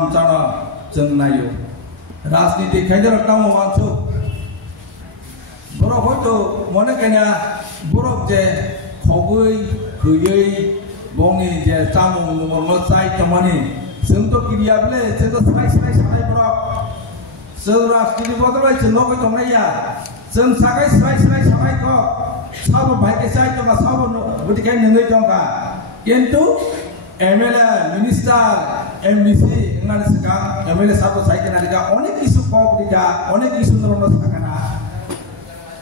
Samsara Jengnayo Rasniti Kajar Tamo Wansu Borok Hoto Monakanya Borok Je Kogui Kuyui Bongi Je Tamu Mosai Tomani Sento Kiriable Sento Sai Borok Seras Kiri Bodorai Senoko Tomaya Sen Sakai Sai Ko Sabo Bhai Sai Toma Sabo Butikan Nengai Tongka Kentu MLA Minister MBC Engan Sekang MLA Sabo Sai Kenalika Onek isu Kok Dika Onek isu Nerono Sakana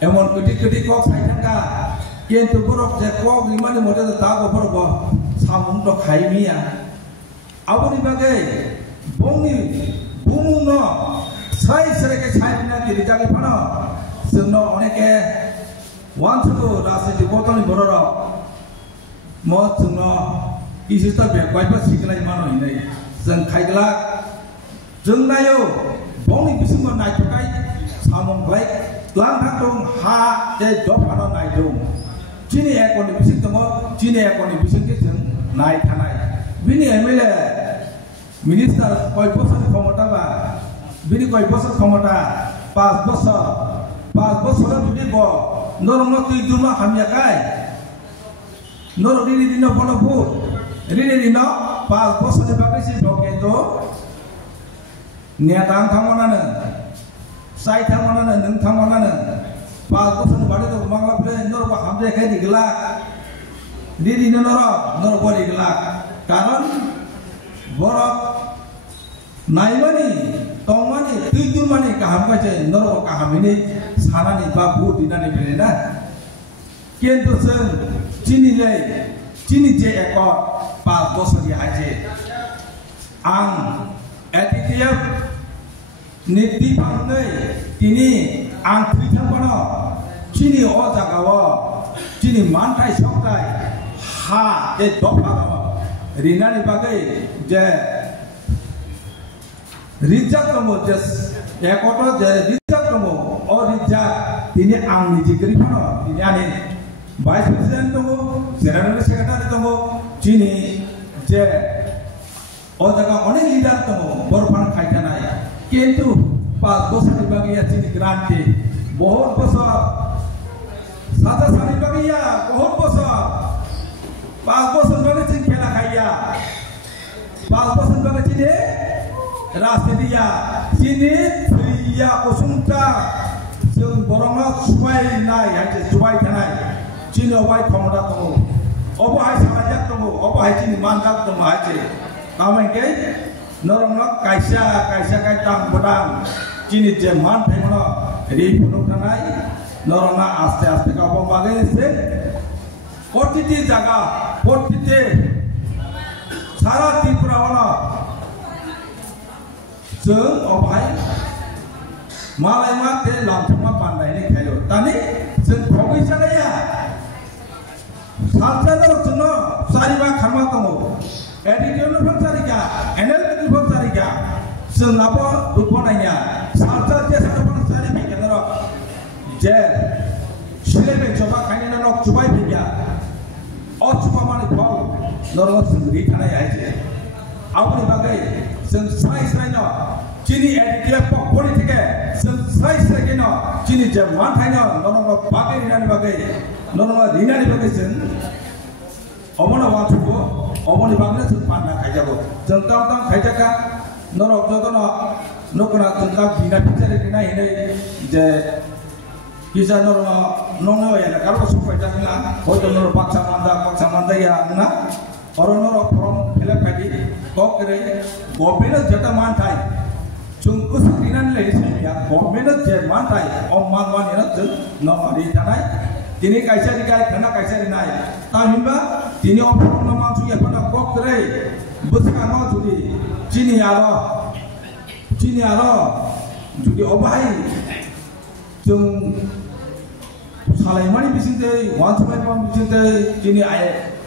Emon Kedik Kok Sai Tangka Kentu Borok Je Kok Limani Model Tago Borok Samung Tok Haimia Abu Dibagai Bongi Bumung No Sai Sereke Sai Pina Kiri Jagi Pano Seno Oneke Wansu Rasa Di Botol Bororo Mo Seno Isu Tabe Kuaipa Sikla Imano Ini Sen Kaikla Jengnayo Bongi Bisuma Naitokai Samung Black Tuan Hakung Ha De Job Pano Naidung Jini Ekoni Bising Tongo Jini Ekoni Bising Kitchen Nai Tanai Bini MLA Minister Koi Bosan Komotaba Bini Koi Bosan Komota Pas Bosan Bini Bo Norong Tui Duma Hamyakai Norong Rini Dino Bonobu Rini Dino Pas Bosan Babisi Bokendo Niatang Tamonana Sai Tamonana Nung Tamonana Pas Bosan Badi Mangla Play Norong Hamyakai Digla Rini Norong Bodi Digla Karon Borok Naimani Tongmani Tujumani Kaham Kace Noro Kahamini Sanani Babu Dinani Belena Kiento Sen Chini Lay Chini Je Eko Pa Bosari Aje Ang Etitiap Niti Pangai Ini Ang Tritan Kono Chini Ozagawa Chini Mantai Soktai Ha De Dopagawa Rinani Bagai Je Rijak Tomo Jes Ekoto Je Rijak Tomo O Rijak Tini Ang Niji Geripano Tini Ani Vice President Tomo Senate Secretary Tomo Chini Je O Jaga One Leader Tomo Borpan Kaitanai Kentu Pas Bosa Dibagia Chini Grante Bohon Bosa Sata Sari Bagia Bohon Bosa Pas Bosa Bagi Chini Kela Kaya Pas Bosa Bagi Chini Rasmedia Sini Pria Osunta Sung Boronga Suai Nai Haji Suai Tanai Chini Owai Komoda Tomo Obo Hai Samajak Tomo Obo Hai Chini Mandak Tomo Haji Kamen Kei Norong Kaisya Kai Tang Bodang Chini Jeman Pemono Ri Punuk Tanai Norong Aste Kau Pembagai Se Potiti Jaga Potiti Sara Tripura Ono Seng Obai Malai Mate Lam Thama Pandai Ni Kayo Tani Seng Kogi Salaya Salsana Suno Sariba Khama Tomo Edition Sarika NLP Sarika Seng Napa Duponanya Salsa Je Sarapon Sari Bikanaro Je Shilebe Choba Kainana Nok Chubai Biga O Chupamani Paul Norong Sendiri Tanaya Aje Abu Bagai Seng Sai No Chini Editia Pok Politique Seng Sai No Chini Jam One Tino Nono Bagai Rinani Bagai Nono Rinani Bagai Sen Omona Wantuko Omoni Bagai Sen Panda Kajago Tentang Kajaka Nono Jotono Nokona Tentang Bina Picture Rina Hine Je Kisah Nono Ya Kalau Supaya Jangan Hojo Nono Paksa Manda Ya Nuna Orang Nono From Pelepadi Kok Kere Gobena Jata Mantai Chungkus Rinan Lady Ya Gobena Jet Mantai Om Manwan Yanat No Ari Tanai Tini Kaisa Dikai Kana Kaisa Rinai Tahimba Tini Om From Namansu Ya Pada Kok Kere Buska No Judi Chini Aro Judi Obai Chung Salaimani Bisinte Wansuman Bisinte Chini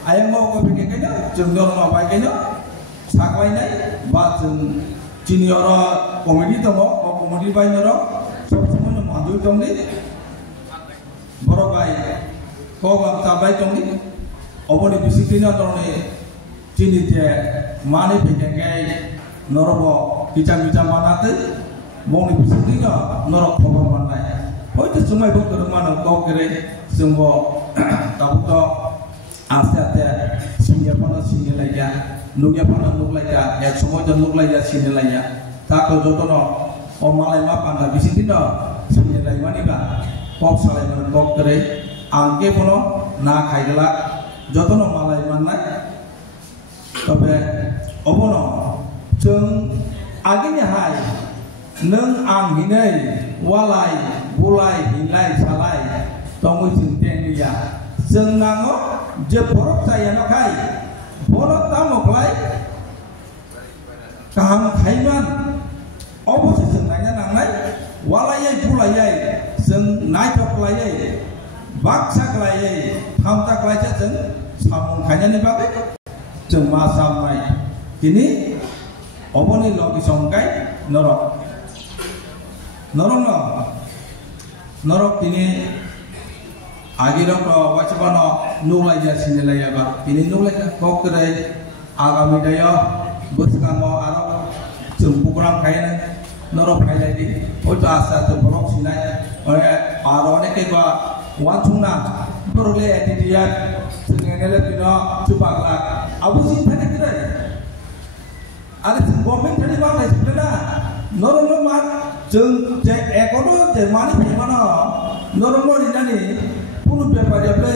Ayam mau kopi kayaknya, jendor mau apa kayaknya, saklainya, bahkan Cini orang komedi tu mau, komedi bayi orang, semuanya maju dong ni, baru bayi, kau tak bayi dong ni, apa ni bisitinya dong ni, Cini dia mana pikir norobo kicam-kicam mana tuh mau nih bisingnya norok khobor mana ya oh itu semua ibu kerumah kau kere semua tahu to aste-aste sinnya pana sinnya lagi nuknya pana nuk lagi ya semua jan nuk lagi sinnya lagi tak kau jodoh no oh malai apa anda bising tidak sinnya lagi mana ba kau salai mana kau kere angke pono na kaigelak jodoh no malai mana tapi obono jeng aginya hai neng ang hinai walai bulai hinai salai tongui jeng teng dia jeng nango je borok saya no kai borok tamo klai kaham khaiman obo se jeng nanya nangai walai bulai jeng nai tok klai baksa klai hamta klai jeng samung khanya ni babe jeng masam mai kini obo ni logi songkai norok norok ini agi dong ko wacapano nulai jasine laya ba ini nulai ko kere agami daya buskamo arok jumpugram kaina norok kai lagi ojo asa to borok sinai arone ke ba wachuna berle dia sengenele pino cupakla abu sin thane kire ale gomeng thani ba lai sibela norok man jeng ekono jeng mani bagaimana normal ini punu beberapa